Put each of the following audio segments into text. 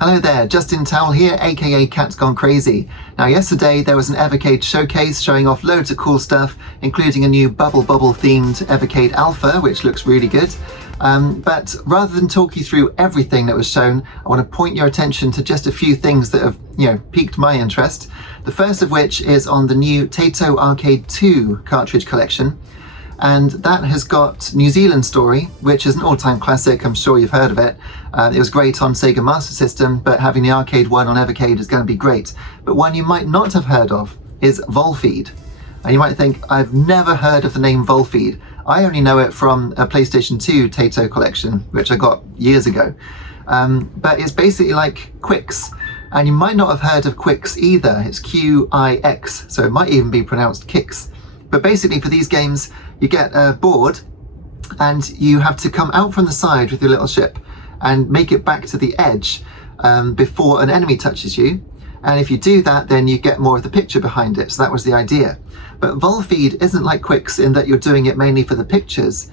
Hello there, Justin Towell here, aka Cat's Gone Crazy. Now yesterday there was an Evercade Showcase showing off loads of cool stuff, including a new Bubble themed Evercade Alpha, which looks really good. But rather than talk you through everything that was shown, I want to point your attention to just a few things that have, piqued my interest. The first of which is on the new Towell Arcade 2 cartridge collection. And that has got New Zealand Story, which is an all-time classic. I'm sure you've heard of it. It was great on Sega Master System, but having the arcade one on Evercade is going to be great. But one you might not have heard of is Volfeed. And you might think, I've never heard of the name Volfeed. I only know it from a PlayStation 2 Taito collection, which I got years ago. But it's basically like Quix. And you might not have heard of Quix either. It's Q-I-X, so it might even be pronounced Kix. But basically for these games, you get a board and you have to come out from the side with your little ship and make it back to the edge before an enemy touches you. And if you do that, then you get more of the picture behind it. So that was the idea. But Volfeed isn't like Quix in that you're doing it mainly for the pictures,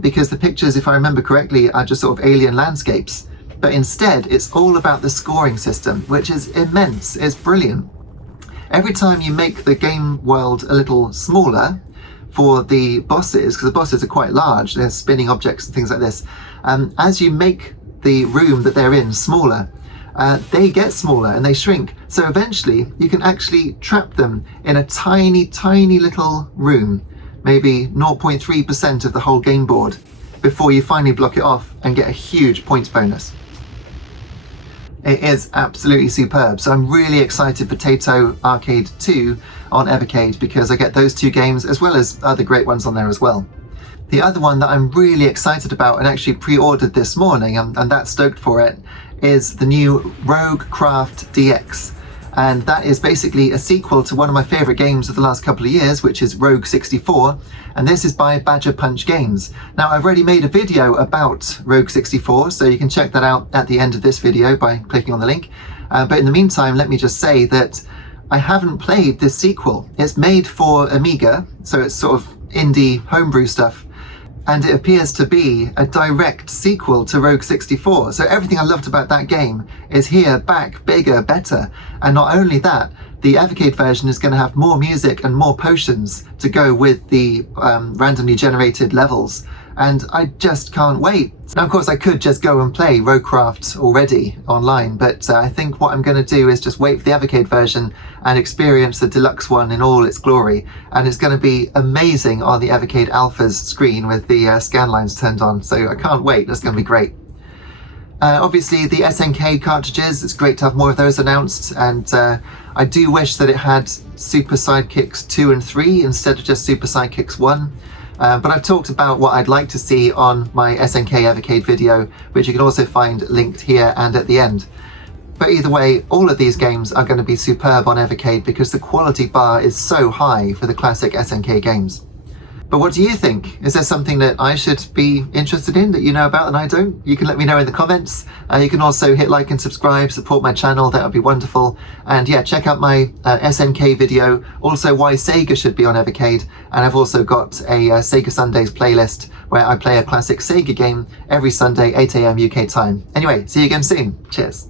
because the pictures, if I remember correctly, are just sort of alien landscapes. But instead, it's all about the scoring system, which is immense. It's brilliant. Every time you make the game world a little smaller for the bosses, because the bosses are quite large, they're spinning objects and things like this, as you make the room that they're in smaller, they get smaller and they shrink. So eventually you can actually trap them in a tiny, tiny little room, maybe 0.3% of the whole game board, before you finally block it off and get a huge points bonus. It is absolutely superb, so I'm really excited for Towell Arcade 2 on Evercade because I get those two games as well as other great ones on there as well. The other one that I'm really excited about and actually pre-ordered this morning, and that's stoked for it, is the new Rogue Craft DX. And that is basically a sequel to one of my favourite games of the last couple of years, which is Rogue 64, and this is by Badger Punch Games. Now, I've already made a video about Rogue 64, so you can check that out at the end of this video by clicking on the link. But in the meantime, let me just say that I haven't played this sequel. It's made for Amiga, so it's sort of indie homebrew stuff, and it appears to be a direct sequel to Rogue 64. So everything I loved about that game is here, back, bigger, better. And not only that, the Evercade version is going to have more music and more potions to go with the randomly generated levels. And I just can't wait. Now, of course, I could just go and play Roguecraft already online, but I think what I'm going to do is just wait for the Evercade version and experience the deluxe one in all its glory. And it's going to be amazing on the Evercade Alpha's screen with the scan lines turned on. So I can't wait. That's going to be great. Obviously, the SNK cartridges, it's great to have more of those announced. And I do wish that it had Super Sidekicks 2 and 3 instead of just Super Sidekicks 1. But I've talked about what I'd like to see on my SNK Evercade video, which you can also find linked here and at the end. But either way, all of these games are going to be superb on Evercade because the quality bar is so high for the classic SNK games. But what do you think? Is there something that I should be interested in that you know about and I don't? You can let me know in the comments. You can also hit like and subscribe, support my channel, that would be wonderful. And yeah, check out my SNK video, also why Sega should be on Evercade. And I've also got a Sega Sundays playlist where I play a classic Sega game every Sunday, 8 AM UK time. Anyway, see you again soon. Cheers.